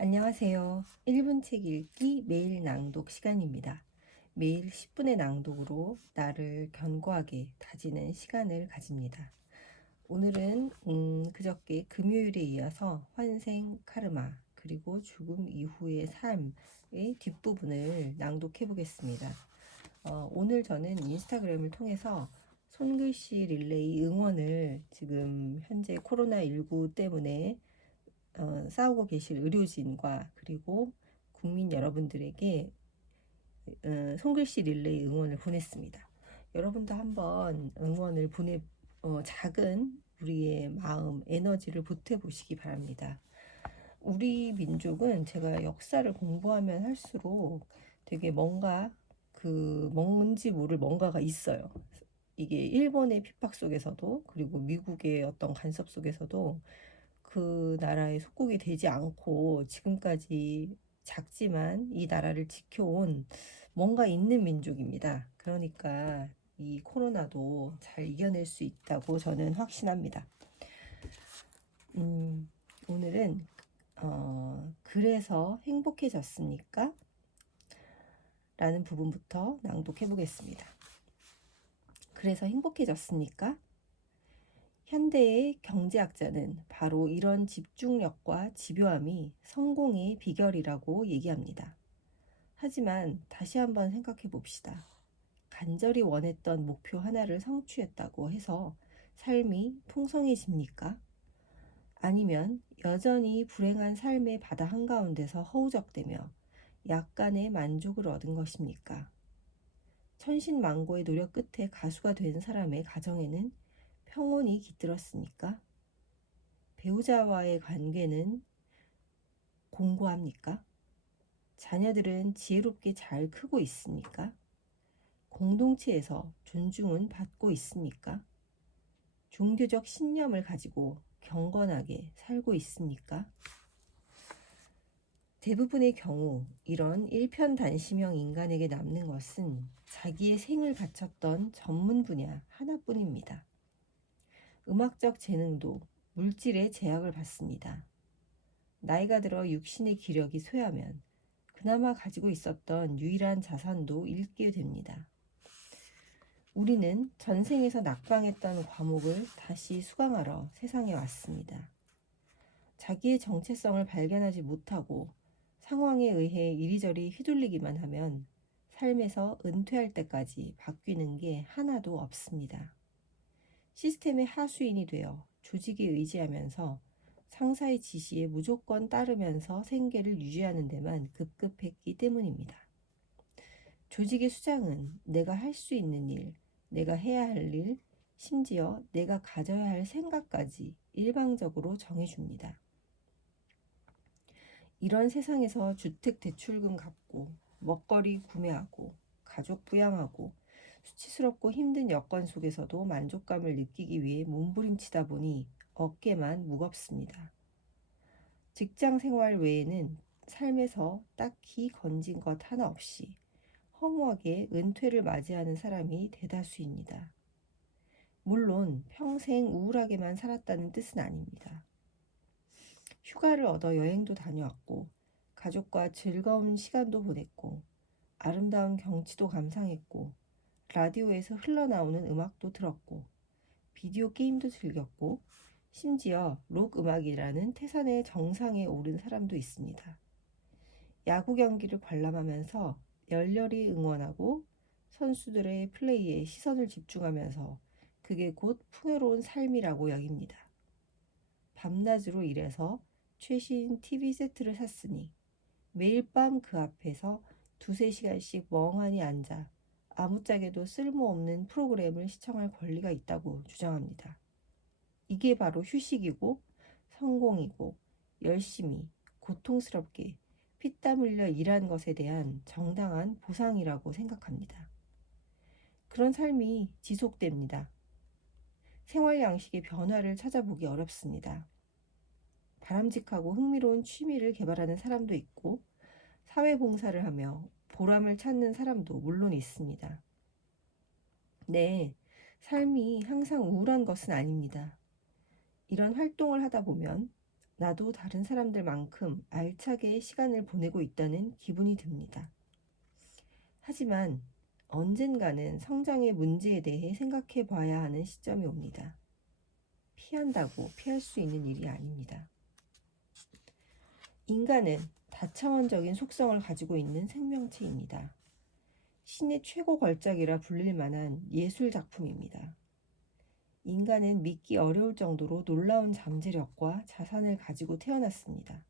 안녕하세요. 1분 책 읽기 매일 낭독 시간입니다. 매일 10분의 낭독으로 나를 견고하게 다지는 시간을 가집니다. 오늘은 그저께 금요일에 이어서 환생, 카르마, 그리고 죽음 이후의 삶의 뒷부분을 낭독해 보겠습니다. 오늘 저는 인스타그램을 통해서 손글씨 릴레이 응원을 지금 현재 코로나19 때문에 싸우고 계실 의료진과 그리고 국민 여러분들에게 손글씨 릴레이 응원을 보냈습니다. 여러분도 한번 응원을 작은 우리의 마음, 에너지를 보태보시기 바랍니다. 우리 민족은 제가 역사를 공부하면 할수록 되게 뭔지 모를 뭔가가 있어요. 이게 일본의 핍박 속에서도, 그리고 미국의 어떤 간섭 속에서도 그 나라의 속국이 되지 않고 지금까지 작지만 이 나라를 지켜온 뭔가 있는 민족입니다. 그러니까 이 코로나도 잘 이겨낼 수 있다고 저는 확신합니다. 오늘은 그래서 행복해졌습니까? 라는 부분부터 낭독해 보겠습니다. 그래서 행복해졌습니까? 현대의 경제학자는 바로 이런 집중력과 집요함이 성공의 비결이라고 얘기합니다. 하지만 다시 한번 생각해 봅시다. 간절히 원했던 목표 하나를 성취했다고 해서 삶이 풍성해집니까? 아니면 여전히 불행한 삶의 바다 한가운데서 허우적대며 약간의 만족을 얻은 것입니까? 천신만고의 노력 끝에 가수가 된 사람의 가정에는 평온이 깃들었습니까? 배우자와의 관계는 공고합니까? 자녀들은 지혜롭게 잘 크고 있습니까? 공동체에서 존중은 받고 있습니까? 종교적 신념을 가지고 경건하게 살고 있습니까? 대부분의 경우 이런 일편단심형 인간에게 남는 것은 자기의 생을 바쳤던 전문 분야 하나뿐입니다. 음악적 재능도 물질의 제약을 받습니다. 나이가 들어 육신의 기력이 쇠하면 그나마 가지고 있었던 유일한 자산도 잃게 됩니다. 우리는 전생에서 낙방했던 과목을 다시 수강하러 세상에 왔습니다. 자기의 정체성을 발견하지 못하고 상황에 의해 이리저리 휘둘리기만 하면 삶에서 은퇴할 때까지 바뀌는 게 하나도 없습니다. 시스템의 하수인이 되어 조직에 의지하면서 상사의 지시에 무조건 따르면서 생계를 유지하는 데만 급급했기 때문입니다. 조직의 수장은 내가 할 수 있는 일, 내가 해야 할 일, 심지어 내가 가져야 할 생각까지 일방적으로 정해줍니다. 이런 세상에서 주택 대출금 갚고, 먹거리 구매하고, 가족 부양하고, 수치스럽고 힘든 여건 속에서도 만족감을 느끼기 위해 몸부림치다 보니 어깨만 무겁습니다. 직장 생활 외에는 삶에서 딱히 건진 것 하나 없이 허무하게 은퇴를 맞이하는 사람이 대다수입니다. 물론 평생 우울하게만 살았다는 뜻은 아닙니다. 휴가를 얻어 여행도 다녀왔고, 가족과 즐거운 시간도 보냈고, 아름다운 경치도 감상했고, 라디오에서 흘러나오는 음악도 들었고, 비디오 게임도 즐겼고, 심지어 록 음악이라는 태산의 정상에 오른 사람도 있습니다. 야구 경기를 관람하면서 열렬히 응원하고 선수들의 플레이에 시선을 집중하면서 그게 곧 풍요로운 삶이라고 여깁니다. 밤낮으로 일해서 최신 TV 세트를 샀으니 매일 밤 그 앞에서 두세 시간씩 멍하니 앉아 아무짝에도 쓸모없는 프로그램을 시청할 권리가 있다고 주장합니다. 이게 바로 휴식이고 성공이고 열심히 고통스럽게 피땀 흘려 일한 것에 대한 정당한 보상이라고 생각합니다. 그런 삶이 지속됩니다. 생활 양식의 변화를 찾아보기 어렵습니다. 바람직하고 흥미로운 취미를 개발하는 사람도 있고 사회봉사를 하며 보람을 찾는 사람도 물론 있습니다. 네, 삶이 항상 우울한 것은 아닙니다. 이런 활동을 하다 보면 나도 다른 사람들만큼 알차게 시간을 보내고 있다는 기분이 듭니다. 하지만 언젠가는 성장의 문제에 대해 생각해 봐야 하는 시점이 옵니다. 피한다고 피할 수 있는 일이 아닙니다. 인간은 다차원적인 속성을 가지고 있는 생명체입니다. 신의 최고 걸작이라 불릴 만한 예술 작품입니다. 인간은 믿기 어려울 정도로 놀라운 잠재력과 자산을 가지고 태어났습니다.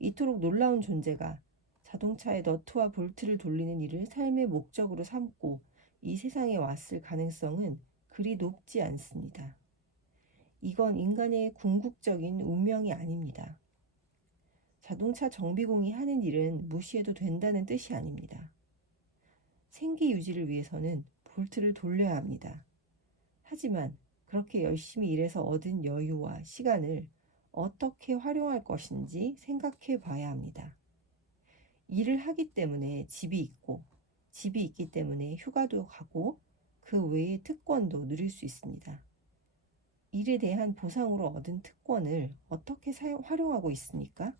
이토록 놀라운 존재가 자동차의 너트와 볼트를 돌리는 일을 삶의 목적으로 삼고 이 세상에 왔을 가능성은 그리 높지 않습니다. 이건 인간의 궁극적인 운명이 아닙니다. 자동차 정비공이 하는 일은 무시해도 된다는 뜻이 아닙니다. 생기 유지를 위해서는 볼트를 돌려야 합니다. 하지만 그렇게 열심히 일해서 얻은 여유와 시간을 어떻게 활용할 것인지 생각해 봐야 합니다. 일을 하기 때문에 집이 있고, 집이 있기 때문에 휴가도 가고, 그 외에 특권도 누릴 수 있습니다. 일에 대한 보상으로 얻은 특권을 어떻게 활용하고 있습니까?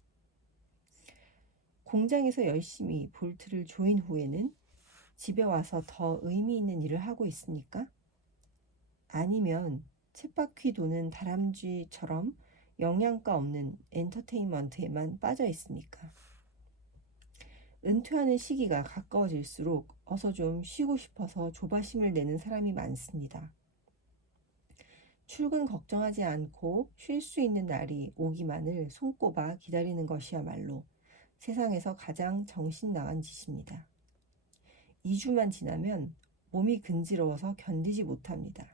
공장에서 열심히 볼트를 조인 후에는 집에 와서 더 의미 있는 일을 하고 있습니까? 아니면 쳇바퀴 도는 다람쥐처럼 영양가 없는 엔터테인먼트에만 빠져 있습니까? 은퇴하는 시기가 가까워질수록 어서 좀 쉬고 싶어서 조바심을 내는 사람이 많습니다. 출근 걱정하지 않고 쉴 수 있는 날이 오기만을 손꼽아 기다리는 것이야말로 세상에서 가장 정신 나간 짓입니다. 2주만 지나면 몸이 근지러워서 견디지 못합니다.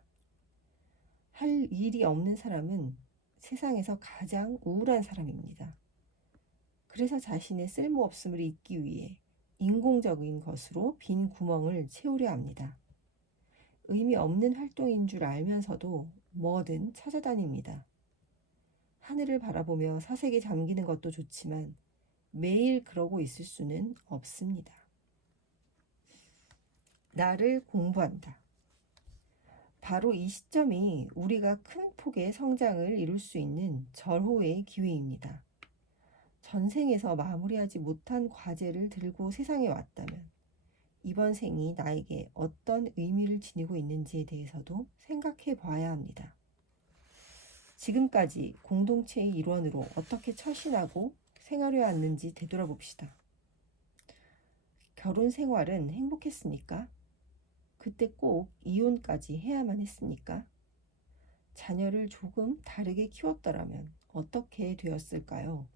할 일이 없는 사람은 세상에서 가장 우울한 사람입니다. 그래서 자신의 쓸모없음을 잊기 위해 인공적인 것으로 빈 구멍을 채우려 합니다. 의미 없는 활동인 줄 알면서도 뭐든 찾아다닙니다. 하늘을 바라보며 사색에 잠기는 것도 좋지만 매일 그러고 있을 수는 없습니다. 나를 공부한다. 바로 이 시점이 우리가 큰 폭의 성장을 이룰 수 있는 절호의 기회입니다. 전생에서 마무리하지 못한 과제를 들고 세상에 왔다면 이번 생이 나에게 어떤 의미를 지니고 있는지에 대해서도 생각해 봐야 합니다. 지금까지 공동체의 일원으로 어떻게 처신하고 생활해 왔는지 되돌아봅시다. 결혼 생활은 행복했습니까? 그때 꼭 이혼까지 해야만 했습니까? 자녀를 조금 다르게 키웠더라면 어떻게 되었을까요?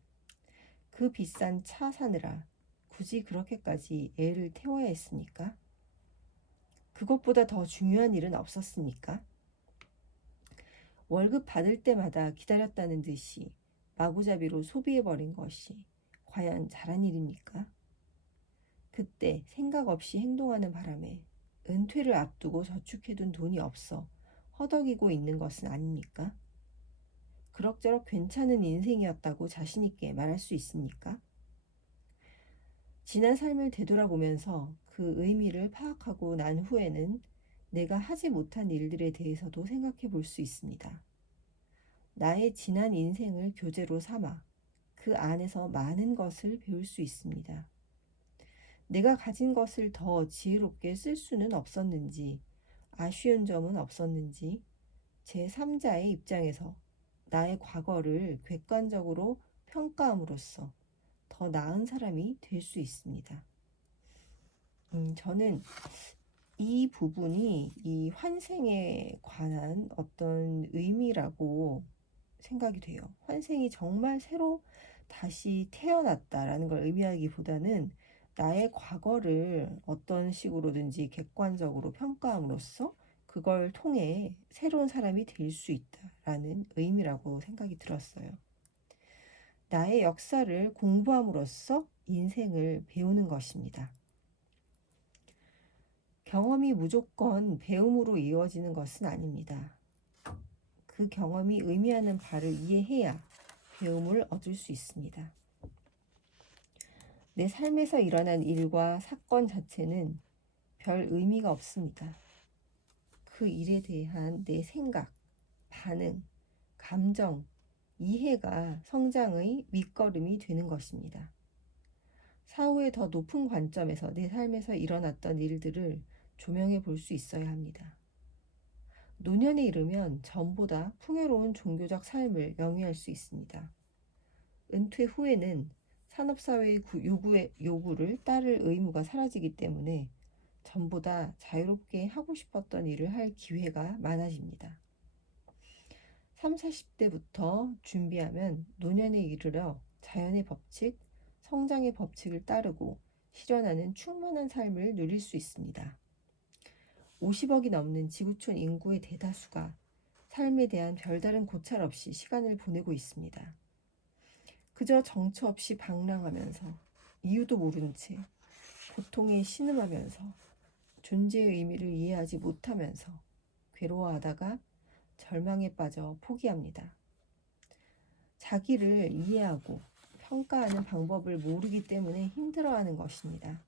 그 비싼 차 사느라 굳이 그렇게까지 애를 태워야 했습니까? 그것보다 더 중요한 일은 없었습니까? 월급 받을 때마다 기다렸다는 듯이 마구잡이로 소비해버린 것이 과연 잘한 일입니까? 그때 생각 없이 행동하는 바람에 은퇴를 앞두고 저축해둔 돈이 없어 허덕이고 있는 것은 아닙니까? 그럭저럭 괜찮은 인생이었다고 자신있게 말할 수 있습니까? 지난 삶을 되돌아보면서 그 의미를 파악하고 난 후에는 내가 하지 못한 일들에 대해서도 생각해 볼 수 있습니다. 나의 지난 인생을 교재로 삼아 그 안에서 많은 것을 배울 수 있습니다. 내가 가진 것을 더 지혜롭게 쓸 수는 없었는지, 아쉬운 점은 없었는지, 제3자의 입장에서 나의 과거를 객관적으로 평가함으로써 더 나은 사람이 될 수 있습니다. 저는 이 부분이 이 환생에 관한 어떤 의미라고 생각이 돼요. 환생이 정말 새로 다시 태어났다라는 걸 의미하기보다는 나의 과거를 어떤 식으로든지 객관적으로 평가함으로써 그걸 통해 새로운 사람이 될 수 있다라는 의미라고 생각이 들었어요. 나의 역사를 공부함으로써 인생을 배우는 것입니다. 경험이 무조건 배움으로 이어지는 것은 아닙니다. 그 경험이 의미하는 바를 이해해야 배움을 얻을 수 있습니다. 내 삶에서 일어난 일과 사건 자체는 별 의미가 없습니다. 그 일에 대한 내 생각, 반응, 감정, 이해가 성장의 밑거름이 되는 것입니다. 사후에 더 높은 관점에서 내 삶에서 일어났던 일들을 조명해 볼 수 있어야 합니다. 노년에 이르면 전보다 풍요로운 종교적 삶을 영위할 수 있습니다. 은퇴 후에는 산업사회의 요구를 따를 의무가 사라지기 때문에 전보다 자유롭게 하고 싶었던 일을 할 기회가 많아집니다. 3, 40대부터 준비하면 노년에 이르러 자연의 법칙, 성장의 법칙을 따르고 실현하는 충만한 삶을 누릴 수 있습니다. 50억이 넘는 지구촌 인구의 대다수가 삶에 대한 별다른 고찰 없이 시간을 보내고 있습니다. 그저 정처 없이 방랑하면서 이유도 모른 채 고통에 신음하면서 존재의 의미를 이해하지 못하면서 괴로워하다가 절망에 빠져 포기합니다. 자기를 이해하고 평가하는 방법을 모르기 때문에 힘들어하는 것입니다.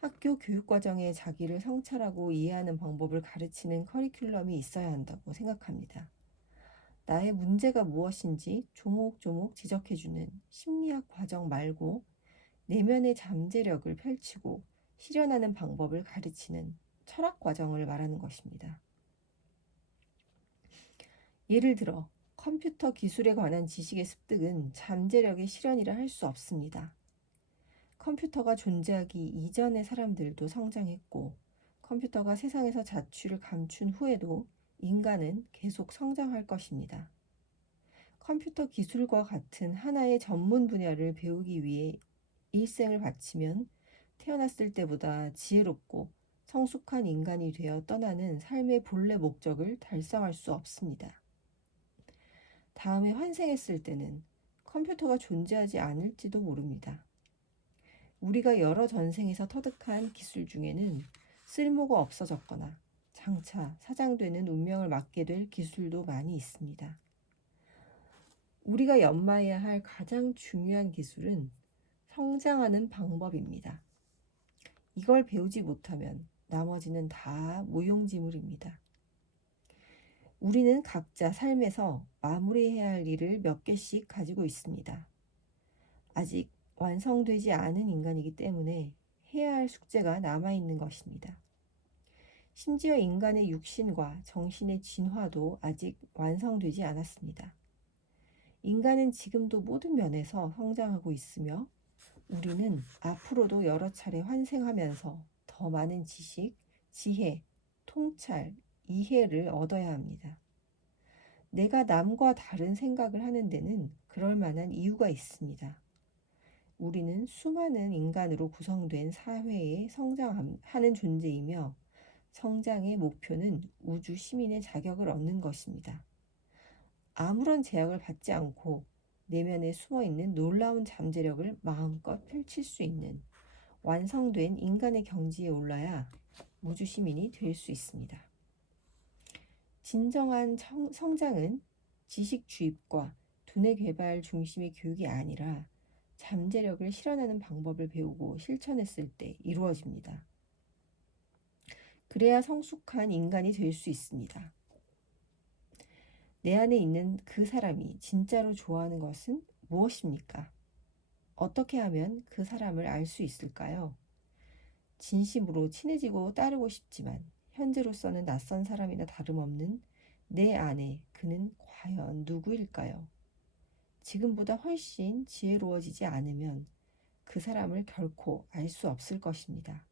학교 교육과정에 자기를 성찰하고 이해하는 방법을 가르치는 커리큘럼이 있어야 한다고 생각합니다. 나의 문제가 무엇인지 조목조목 지적해주는 심리학 과정 말고 내면의 잠재력을 펼치고 실현하는 방법을 가르치는 철학 과정을 말하는 것입니다. 예를 들어 컴퓨터 기술에 관한 지식의 습득은 잠재력의 실현이라 할 수 없습니다. 컴퓨터가 존재하기 이전의 사람들도 성장했고 컴퓨터가 세상에서 자취를 감춘 후에도 인간은 계속 성장할 것입니다. 컴퓨터 기술과 같은 하나의 전문 분야를 배우기 위해 일생을 바치면 태어났을 때보다 지혜롭고 성숙한 인간이 되어 떠나는 삶의 본래 목적을 달성할 수 없습니다. 다음에 환생했을 때는 컴퓨터가 존재하지 않을지도 모릅니다. 우리가 여러 전생에서 터득한 기술 중에는 쓸모가 없어졌거나 장차 사장되는 운명을 맞게 될 기술도 많이 있습니다. 우리가 연마해야 할 가장 중요한 기술은 성장하는 방법입니다. 이걸 배우지 못하면 나머지는 다 무용지물입니다. 우리는 각자 삶에서 마무리해야 할 일을 몇 개씩 가지고 있습니다. 아직 완성되지 않은 인간이기 때문에 해야 할 숙제가 남아있는 것입니다. 심지어 인간의 육신과 정신의 진화도 아직 완성되지 않았습니다. 인간은 지금도 모든 면에서 성장하고 있으며 우리는 앞으로도 여러 차례 환생하면서 더 많은 지식, 지혜, 통찰, 이해를 얻어야 합니다. 내가 남과 다른 생각을 하는 데는 그럴 만한 이유가 있습니다. 우리는 수많은 인간으로 구성된 사회에 성장하는 존재이며 성장의 목표는 우주 시민의 자격을 얻는 것입니다. 아무런 제약을 받지 않고 내면에 숨어있는 놀라운 잠재력을 마음껏 펼칠 수 있는 완성된 인간의 경지에 올라야 우주 시민이 될 수 있습니다. 진정한 성장은 지식 주입과 두뇌 개발 중심의 교육이 아니라 잠재력을 실현하는 방법을 배우고 실천했을 때 이루어집니다. 그래야 성숙한 인간이 될 수 있습니다. 내 안에 있는 그 사람이 진짜로 좋아하는 것은 무엇입니까? 어떻게 하면 그 사람을 알 수 있을까요? 진심으로 친해지고 따르고 싶지만 현재로서는 낯선 사람이나 다름없는 내 안에 그는 과연 누구일까요? 지금보다 훨씬 지혜로워지지 않으면 그 사람을 결코 알 수 없을 것입니다.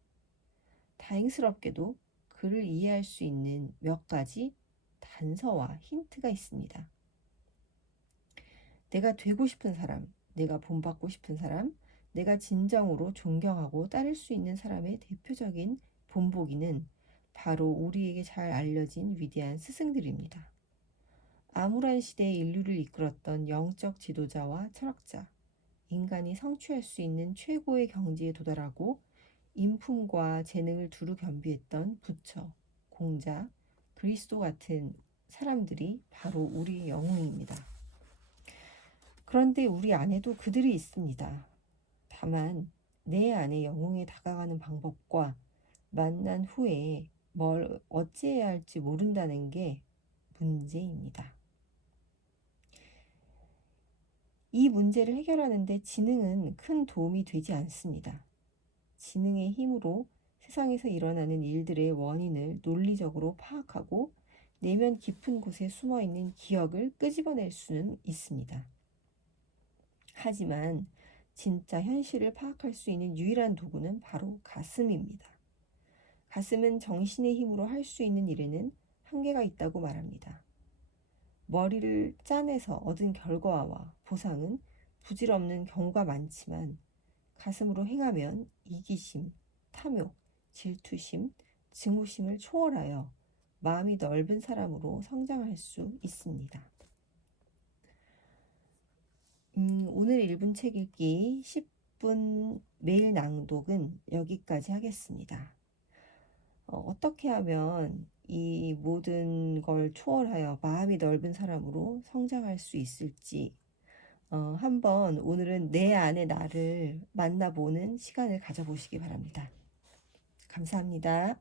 다행스럽게도 그를 이해할 수 있는 몇 가지 단서와 힌트가 있습니다. 내가 되고 싶은 사람, 내가 본받고 싶은 사람, 내가 진정으로 존경하고 따를 수 있는 사람의 대표적인 본보기는 바로 우리에게 잘 알려진 위대한 스승들입니다. 암울한 시대의 인류를 이끌었던 영적 지도자와 철학자, 인간이 성취할 수 있는 최고의 경지에 도달하고 인품과 재능을 두루 겸비했던 부처, 공자, 그리스도 같은 사람들이 바로 우리의 영웅입니다. 그런데 우리 안에도 그들이 있습니다. 다만 내 안에 영웅에 다가가는 방법과 만난 후에 뭘 어찌해야 할지 모른다는 게 문제입니다. 이 문제를 해결하는데 지능은 큰 도움이 되지 않습니다. 지능의 힘으로 세상에서 일어나는 일들의 원인을 논리적으로 파악하고 내면 깊은 곳에 숨어 있는 기억을 끄집어낼 수는 있습니다. 하지만 진짜 현실을 파악할 수 있는 유일한 도구는 바로 가슴입니다. 가슴은 정신의 힘으로 할 수 있는 일에는 한계가 있다고 말합니다. 머리를 짜내서 얻은 결과와 보상은 부질없는 경우가 많지만 가슴으로 행하면 이기심, 탐욕, 질투심, 증오심을 초월하여 마음이 넓은 사람으로 성장할 수 있습니다. 오늘 1분 책 읽기 10분 매일 낭독은 여기까지 하겠습니다. 어떻게 하면 이 모든 걸 초월하여 마음이 넓은 사람으로 성장할 수 있을지 한번 오늘은 내 안의 나를 만나보는 시간을 가져보시기 바랍니다. 감사합니다.